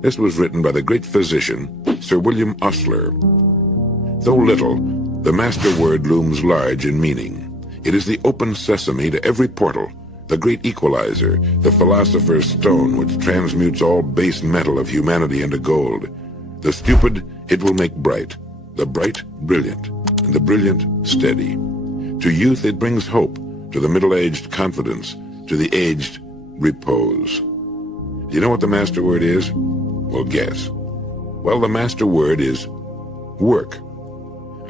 This was written by the great physician, Sir William Osler. Though little, the master word looms large in meaning. It is the open sesame to every portal, the great equalizer, the philosopher's stone which transmutes all base metal of humanity into gold. The stupid it will make bright, the bright brilliant, and the brilliant steady. To youth it brings hope, to the middle-aged confidence, to the aged repose. Do you know what the master word is? Well, guess. Well, the master word is work.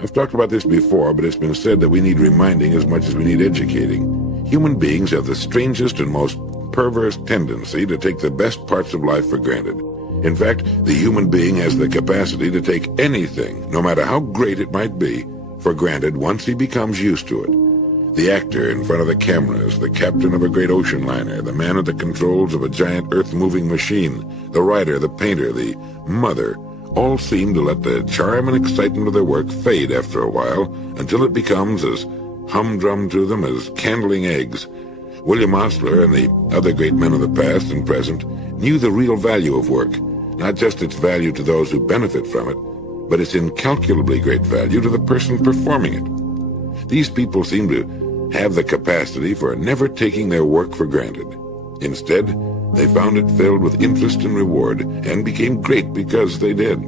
I've talked about this before, but it's been said that we need reminding as much as we need educating. Human beings have the strangest and most perverse tendency to take the best parts of life for granted. In fact, the human being has the capacity to take anything, no matter how great it might be, for granted once he becomes used to it. The actor in front of the cameras, the captain of a great ocean liner, the man at the controls of a giant earth-moving machine, the writer, the painter, the mother, all seem to let the charm and excitement of their work fade after a while until it becomes as humdrum to them as candling eggs. William Osler and the other great men of the past and present knew the real value of work, not just its value to those who benefit from it, but its incalculably great value to the person performing it. These people seem to have the capacity for never taking their work for granted. Instead, they found it filled with interest and reward, and became great because they did.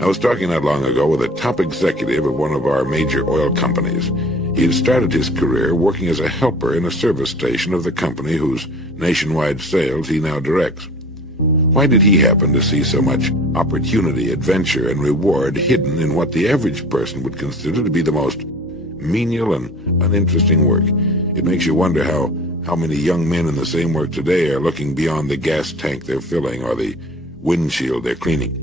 I was talking not long ago with a top executive of one of our major oil companies. He had started his career working as a helper in a service station of the company whose nationwide sales he now directs. Why did he happen to see so much opportunity, adventure, and reward hidden in what the average person would consider to be the most menial and uninteresting work? It makes you wonder how many young men in the same work today are looking beyond the gas tank they're filling or the windshield they're cleaning.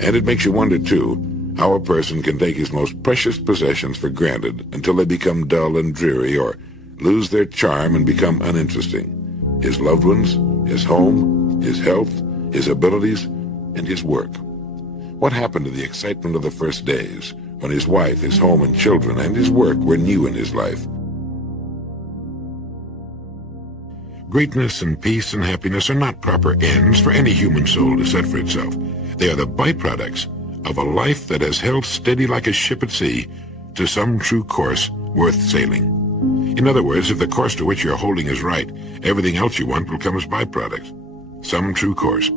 And it makes you wonder, too, how a person can take his most precious possessions for granted until they become dull and dreary or lose their charm and become uninteresting. His loved ones, his home, his health, his abilities, and his work. What happened to the excitement of the first days, when his wife, his home and children, and his work were new in his life? Greatness and peace and happiness are not proper ends for any human soul to set for itself. They are the byproducts of a life that has held steady like a ship at sea to some true course worth sailing. In other words, if the course to which you're holding is right, everything else you want will come as byproducts. Some true course.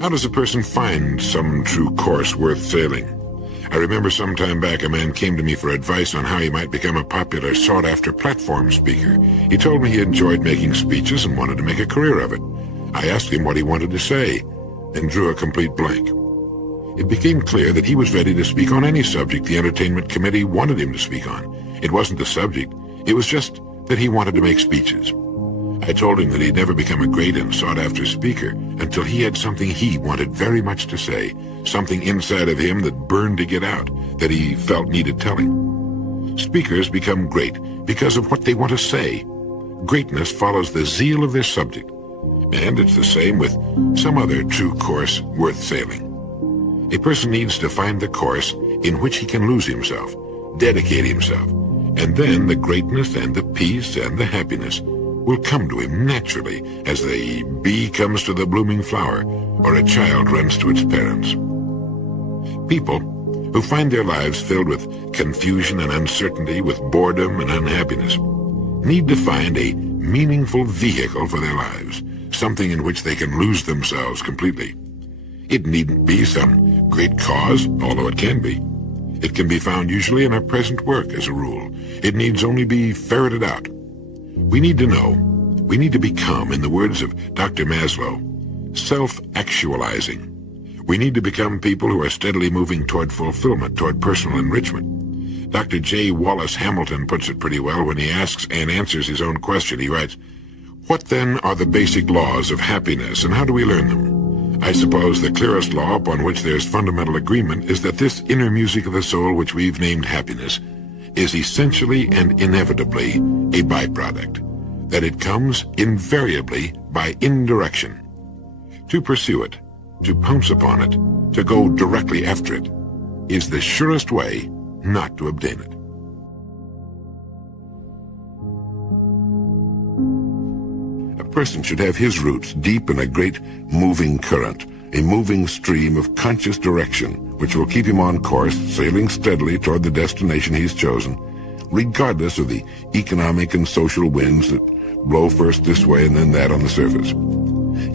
How does a person find some true course worth sailing? I remember some time back a man came to me for advice on how he might become a popular, sought-after platform speaker. He told me he enjoyed making speeches and wanted to make a career of it. I asked him what he wanted to say, and drew a complete blank. It became clear that he was ready to speak on any subject the entertainment committee wanted him to speak on. It wasn't the subject, it was just that he wanted to make speeches. I told him that he'd never become a great and sought-after speaker until he had something he wanted very much to say, something inside of him that burned to get out, that he felt needed telling. Speakers become great because of what they want to say. Greatness follows the zeal of their subject, and it's the same with some other true course worth sailing. A person needs to find the course in which he can lose himself, dedicate himself, and then the greatness and the peace and the happiness will come to him naturally as the bee comes to the blooming flower or a child runs to its parents. People who find their lives filled with confusion and uncertainty, with boredom and unhappiness, need to find a meaningful vehicle for their lives, something in which they can lose themselves completely. It needn't be some great cause, although it can be. It can be found usually in our present work, as a rule. It needs only be ferreted out. We need to know, we need to become, in the words of Dr. Maslow, self-actualizing. We need to become people who are steadily moving toward fulfillment, toward personal enrichment. Dr. J. Wallace Hamilton puts it pretty well when he asks and answers his own question. He writes, "What then are the basic laws of happiness, and how do we learn them? I suppose the clearest law upon which there's fundamental agreement is that this inner music of the soul which we've named happiness is essentially and inevitably a byproduct, that it comes invariably by indirection. To pursue it, to pounce upon it, to go directly after it, is the surest way not to obtain it." A person should have his roots deep in a great moving current, a moving stream of conscious direction which will keep him on course, sailing steadily toward the destination he's chosen, regardless of the economic and social winds that blow first this way and then that on the surface.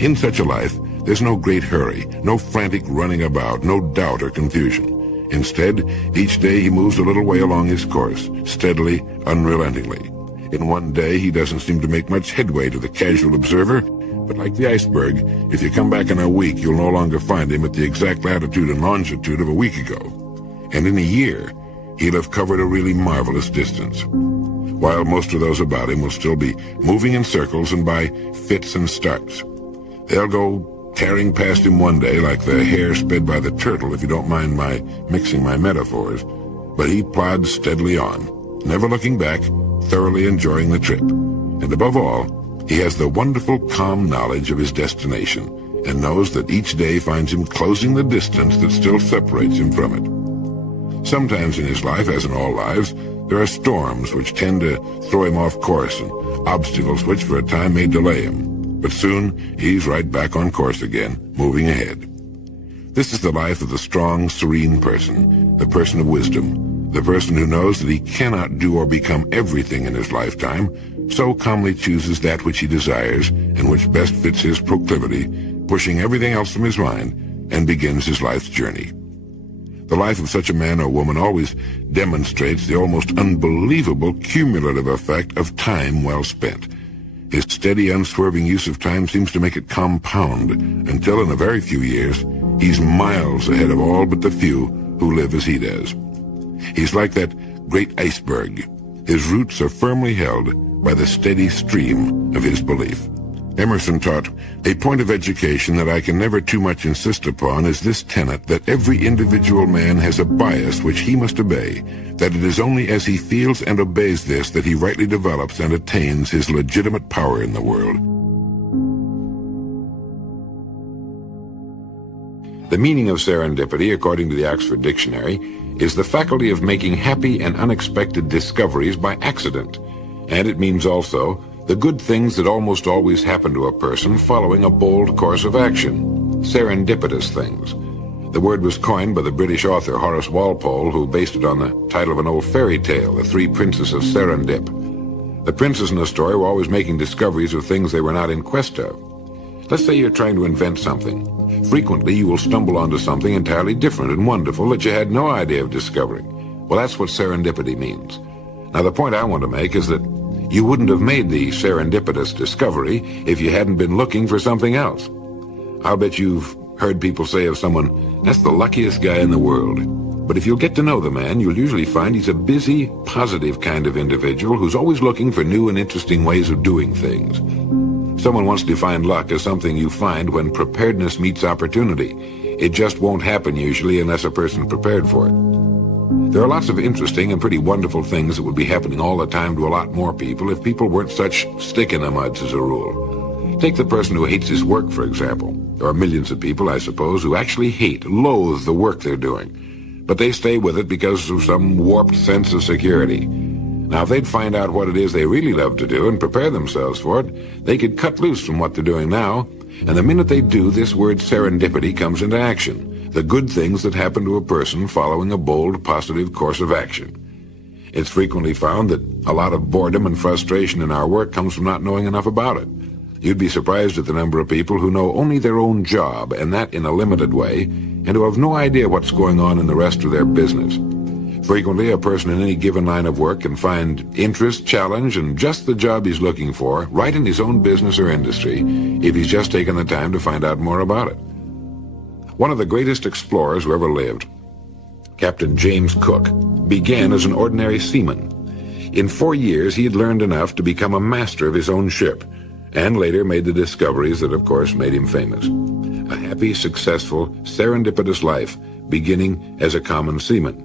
In such a life, there's no great hurry, no frantic running about, no doubt or confusion. Instead, each day he moves a little way along his course, steadily, unrelentingly. In one day, he doesn't seem to make much headway to the casual observer, but like the iceberg, if you come back in a week, you'll no longer find him at the exact latitude and longitude of a week ago. And in a year, he'll have covered a really marvelous distance, while most of those about him will still be moving in circles and by fits and starts. They'll go tearing past him one day like the hare sped by the turtle, if you don't mind my mixing my metaphors, but he plods steadily on, never looking back, thoroughly enjoying the trip. And above all, he has the wonderful calm knowledge of his destination, and knows that each day finds him closing the distance that still separates him from it. Sometimes in his life, as in all lives, there are storms which tend to throw him off course, and obstacles which for a time may delay him. But soon, he's right back on course again, moving ahead. This is the life of the strong, serene person, the person of wisdom, the person who knows that he cannot do or become everything in his lifetime, so calmly chooses that which he desires and which best fits his proclivity, pushing everything else from his mind, and begins his life's journey. The life of such a man or woman always demonstrates the almost unbelievable cumulative effect of time well spent. His steady, unswerving use of time seems to make it compound, until in a very few years, he's miles ahead of all but the few who live as he does. He's like that great iceberg. His roots are firmly held by the steady stream of his belief. Emerson taught, "A point of education that I can never too much insist upon is this tenet, that every individual man has a bias which he must obey, that it is only as he feels and obeys this that he rightly develops and attains his legitimate power in the world." The meaning of serendipity, according to the Oxford Dictionary, is the faculty of making happy and unexpected discoveries by accident. And it means also the good things that almost always happen to a person following a bold course of action, serendipitous things. The word was coined by the British author Horace Walpole, who based it on the title of an old fairy tale, The Three Princes of Serendip. The princes in the story were always making discoveries of things they were not in quest of. Let's say you're trying to invent something. Frequently, you will stumble onto something entirely different and wonderful that you had no idea of discovering. Well, that's what serendipity means. Now, the point I want to make is that you wouldn't have made the serendipitous discovery if you hadn't been looking for something else. I'll bet you've heard people say of someone, "That's the luckiest guy in the world." But if you'll get to know the man, you'll usually find he's a busy, positive kind of individual who's always looking for new and interesting ways of doing things. Someone once defined luck as something you find when preparedness meets opportunity. It just won't happen usually unless a person's prepared for it. There are lots of interesting and pretty wonderful things that would be happening all the time to a lot more people if people weren't such stick-in-the-muds as a rule. Take the person who hates his work, for example. There are millions of people, I suppose, who actually loathe the work they're doing. But they stay with it because of some warped sense of security. Now, if they'd find out what it is they really love to do and prepare themselves for it, they could cut loose from what they're doing now, and the minute they do, this word serendipity comes into action. The good things that happen to a person following a bold, positive course of action. It's frequently found that a lot of boredom and frustration in our work comes from not knowing enough about it. You'd be surprised at the number of people who know only their own job, and that in a limited way, and who have no idea what's going on in the rest of their business. Frequently, a person in any given line of work can find interest, challenge, and just the job he's looking for right in his own business or industry if he's just taken the time to find out more about it. One of the greatest explorers who ever lived, Captain James Cook, began as an ordinary seaman. In 4 years, he had learned enough to become a master of his own ship, and later made the discoveries that, of course, made him famous. A happy, successful, serendipitous life, beginning as a common seaman.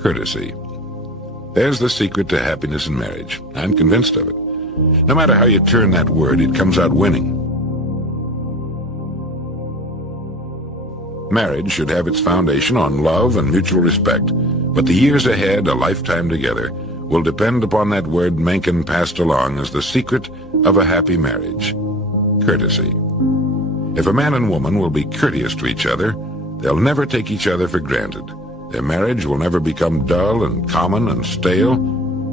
Courtesy. There's the secret to happiness in marriage. I'm convinced of it. No matter how you turn that word, it comes out winning. Marriage should have its foundation on love and mutual respect, but the years ahead, a lifetime together, will depend upon that word Mencken passed along as the secret of a happy marriage: courtesy. If a man and woman will be courteous to each other, they'll never take each other for granted. Their marriage will never become dull and common and stale.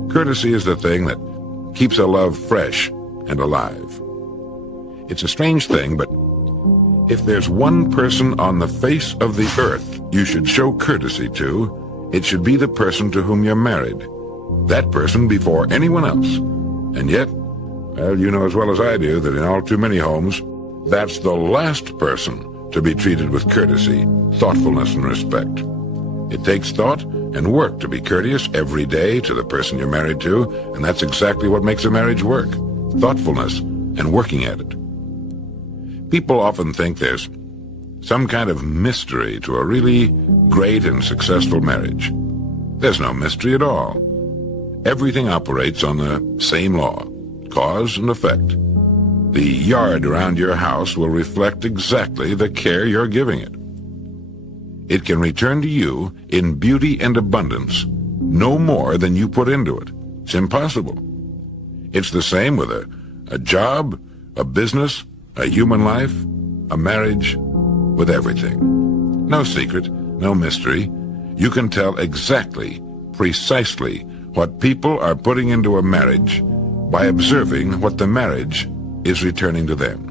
Courtesy is the thing that keeps a love fresh and alive. It's a strange thing, but if there's one person on the face of the earth you should show courtesy to, it should be the person to whom you're married. That person before anyone else. And yet, well, you know as well as I do that in all too many homes, that's the last person to be treated with courtesy, thoughtfulness, and respect. It takes thought and work to be courteous every day to the person you're married to, and that's exactly what makes a marriage work: thoughtfulness and working at it. People often think there's some kind of mystery to a really great and successful marriage. There's no mystery at all. Everything operates on the same law: cause and effect. The yard around your house will reflect exactly the care you're giving it. It can return to you in beauty and abundance, no more than you put into it. It's impossible. It's the same with a job, a business, a human life, a marriage, with everything. No secret, no mystery. You can tell exactly, precisely, what people are putting into a marriage by observing what the marriage is returning to them.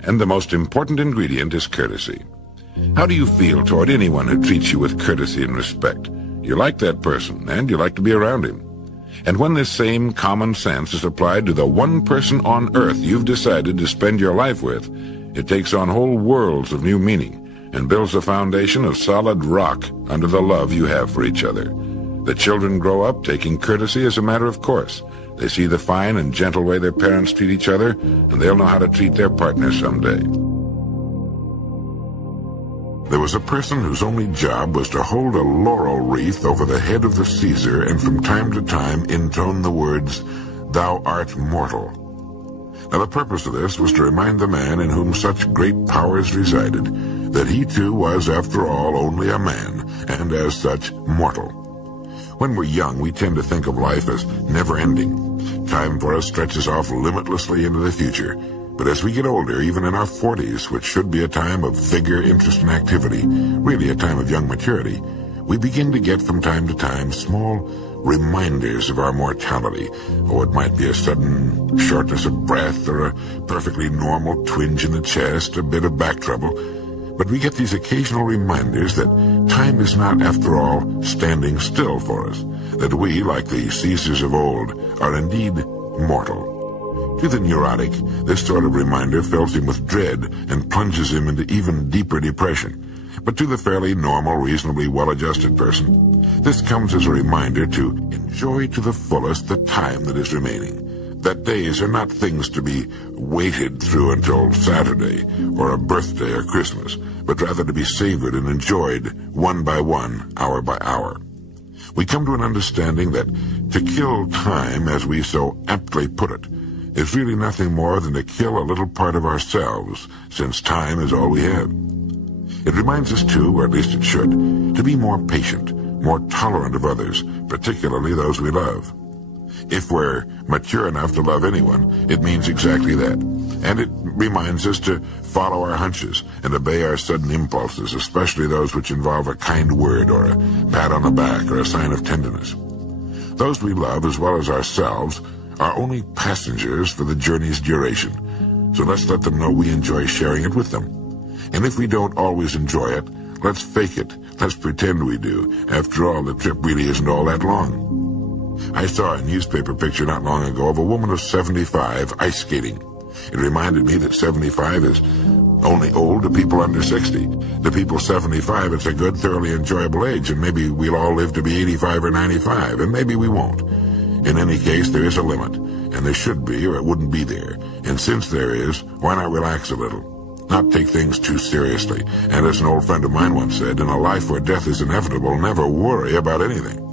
And the most important ingredient is courtesy. How do you feel toward anyone who treats you with courtesy and respect? You like that person, and you like to be around him. And when this same common sense is applied to the one person on earth you've decided to spend your life with, it takes on whole worlds of new meaning and builds a foundation of solid rock under the love you have for each other. The children grow up taking courtesy as a matter of course. They see the fine and gentle way their parents treat each other, and they'll know how to treat their partner someday. There was a person whose only job was to hold a laurel wreath over the head of the Caesar and from time to time intone the words, "Thou art mortal." Now the purpose of this was to remind the man in whom such great powers resided that he too was, after all, only a man, and as such, mortal. When we're young, we tend to think of life as never-ending. Time for us stretches off limitlessly into the future. But as we get older, even in our 40s, which should be a time of vigor, interest, and activity, really a time of young maturity, we begin to get from time to time small reminders of our mortality. Oh, it might be a sudden shortness of breath or a perfectly normal twinge in the chest, a bit of back trouble. But we get these occasional reminders that time is not, after all, standing still for us, that we, like the Caesars of old, are indeed mortal. To the neurotic, this sort of reminder fills him with dread and plunges him into even deeper depression. But to the fairly normal, reasonably well-adjusted person, this comes as a reminder to enjoy to the fullest the time that is remaining. That days are not things to be waited through until Saturday or a birthday or Christmas, but rather to be savored and enjoyed one by one, hour by hour. We come to an understanding that to kill time, as we so aptly put it, is really nothing more than to kill a little part of ourselves, since time is all we have. It reminds us too, or at least it should, to be more patient, more tolerant of others, particularly those we love. If we're mature enough to love anyone, it means exactly that. And it reminds us to follow our hunches and obey our sudden impulses, especially those which involve a kind word or a pat on the back or a sign of tenderness. Those we love, as well as ourselves, are only passengers for the journey's duration, so let's let them know we enjoy sharing it with them. And if we don't always enjoy it, let's fake it. Let's pretend we do. After all, the trip really isn't all that long. I saw a newspaper picture not long ago of a woman of 75 ice skating. It reminded me that 75 is only old to people under 60. To people 75, it's a good, thoroughly enjoyable age, and maybe we'll all live to be 85 or 95, and maybe we won't. In any case, there is a limit, and there should be, or it wouldn't be there. And since there is, why not relax a little? Not take things too seriously. And as an old friend of mine once said, in a life where death is inevitable, never worry about anything.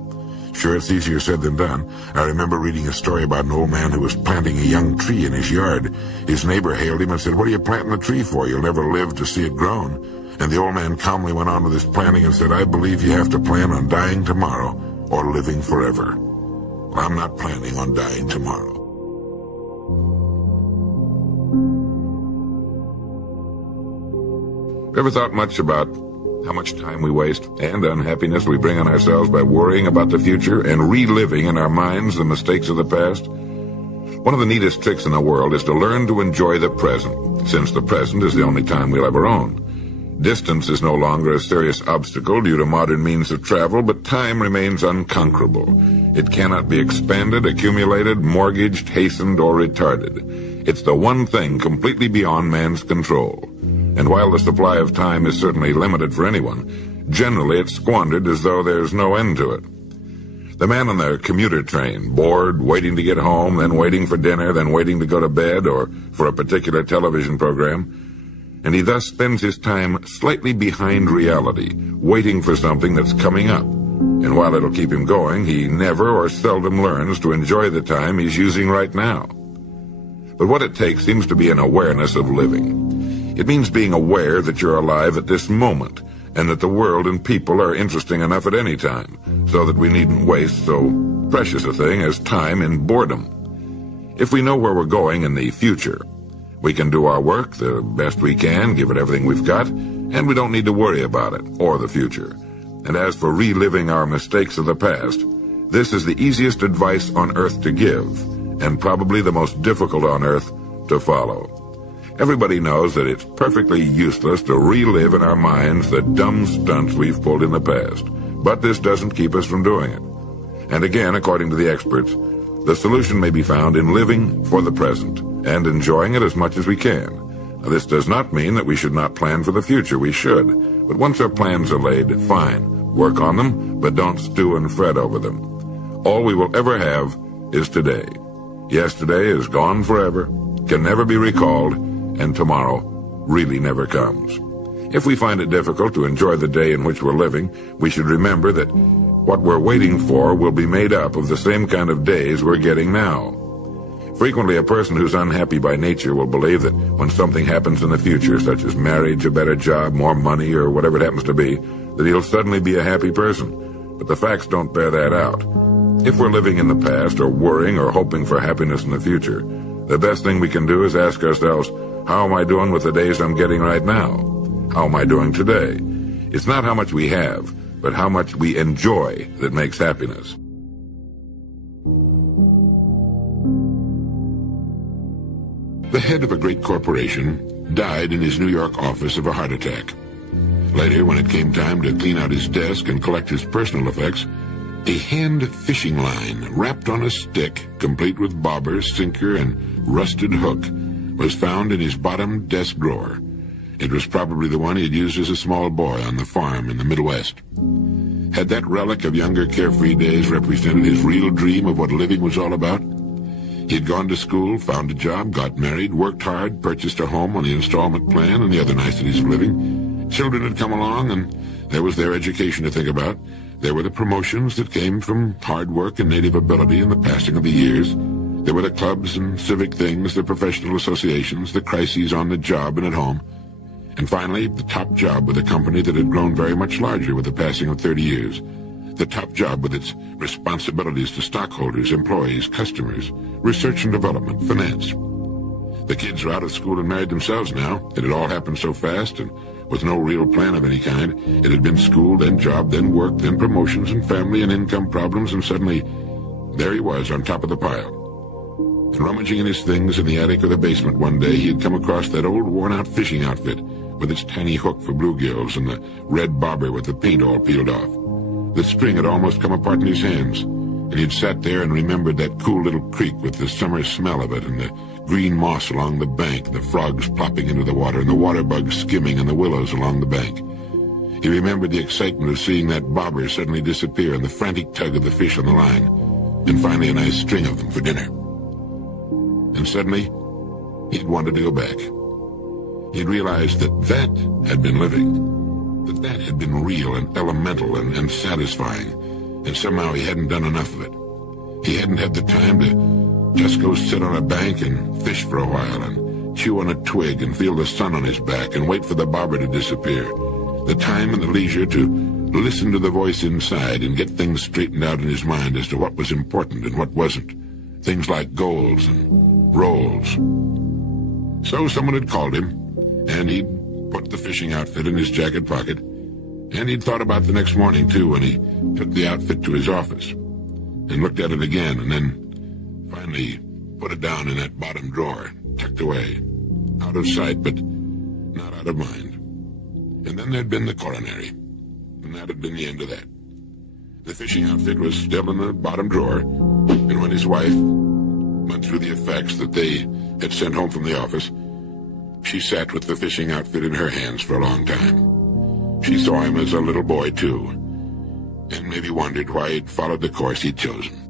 Sure, it's easier said than done. I remember reading a story about an old man who was planting a young tree in his yard. His neighbor hailed him and said, "What are you planting the tree for? You'll never live to see it grown." And the old man calmly went on with his planting and said, "I believe you have to plan on dying tomorrow or living forever." Well, I'm not planning on dying tomorrow. Ever thought much about how much time we waste and unhappiness we bring on ourselves by worrying about the future and reliving in our minds the mistakes of the past? One of the neatest tricks in the world is to learn to enjoy the present, since the present is the only time we'll ever own. Distance is no longer a serious obstacle due to modern means of travel, but time remains unconquerable. It cannot be expanded, accumulated, mortgaged, hastened, or retarded. It's the one thing completely beyond man's control. And while the supply of time is certainly limited for anyone, generally it's squandered as though there's no end to it. The man on the commuter train, bored, waiting to get home, then waiting for dinner, then waiting to go to bed or for a particular television program, and he thus spends his time slightly behind reality, waiting for something that's coming up. And while it'll keep him going, he never or seldom learns to enjoy the time he's using right now. But what it takes seems to be an awareness of living. It means being aware that you're alive at this moment, and that the world and people are interesting enough at any time, so that we needn't waste so precious a thing as time in boredom. If we know where we're going in the future, we can do our work the best we can, give it everything we've got, and we don't need to worry about it or the future. And as for reliving our mistakes of the past, this is the easiest advice on earth to give, and probably the most difficult on earth to follow. Everybody knows that it's perfectly useless to relive in our minds the dumb stunts we've pulled in the past, but this doesn't keep us from doing it. And again, according to the experts, the solution may be found in living for the present and enjoying it as much as we can. Now, this does not mean that we should not plan for the future. We should. But once our plans are laid, fine. Work on them, but don't stew and fret over them. All we will ever have is today. Yesterday is gone forever, can never be recalled, and tomorrow really never comes. If we find it difficult to enjoy the day in which we're living, we should remember that what we're waiting for will be made up of the same kind of days we're getting now. Frequently, a person who's unhappy by nature will believe that when something happens in the future, such as marriage, a better job, more money, or whatever it happens to be, that he'll suddenly be a happy person. But the facts don't bear that out. If we're living in the past, or worrying or hoping for happiness in the future, the best thing we can do is ask ourselves, how am I doing with the days I'm getting right now? How am I doing today? It's not how much we have, but how much we enjoy that makes happiness. The head of a great corporation died in his New York office of a heart attack. Later, when it came time to clean out his desk and collect his personal effects, a hand fishing line wrapped on a stick, complete with bobber, sinker, and rusted hook, was found in his bottom desk drawer. It was probably the one he had used as a small boy on the farm in the Midwest. Had that relic of younger carefree days represented his real dream of what living was all about? He had gone to school, found a job, got married, worked hard, purchased a home on the installment plan and the other niceties of living. Children had come along, and there was their education to think about. There were the promotions that came from hard work and native ability and the passing of the years. There were the clubs and civic things, the professional associations, the crises on the job and at home. And finally, the top job with a company that had grown very much larger with the passing of 30 years. The top job with its responsibilities to stockholders, employees, customers, research and development, finance. The kids were out of school and married themselves now. It had all happened so fast and with no real plan of any kind. It had been school, then job, then work, then promotions and family and income problems, and suddenly there he was on top of the pile. And rummaging in his things in the attic or the basement one day, he had come across that old worn-out fishing outfit with its tiny hook for bluegills and the red bobber with the paint all peeled off. The string had almost come apart in his hands, and he'd sat there and remembered that cool little creek with the summer smell of it and the green moss along the bank, the frogs plopping into the water and the water bugs skimming in the willows along the bank. He remembered the excitement of seeing that bobber suddenly disappear and the frantic tug of the fish on the line, and finally a nice string of them for dinner. And suddenly, he'd wanted to go back. He'd realized that had been living, that had been real and elemental and satisfying, and somehow he hadn't done enough of it. He hadn't had the time to just go sit on a bank and fish for a while and chew on a twig and feel the sun on his back and wait for the bobber to disappear. The time and the leisure to listen to the voice inside and get things straightened out in his mind as to what was important and what wasn't. Things like goals and rolls. So someone had called him, and he'd put the fishing outfit in his jacket pocket, and he'd thought about the next morning, too, when he took the outfit to his office, and looked at it again, and then finally put it down in that bottom drawer, tucked away, out of sight, but not out of mind. And then there'd been the coronary, and that had been the end of that. The fishing outfit was still in the bottom drawer, and when his wife went through the effects that they had sent home from the office, she sat with the fishing outfit in her hands for a long time. She saw him as a little boy, too, and maybe wondered why he'd followed the course he'd chosen.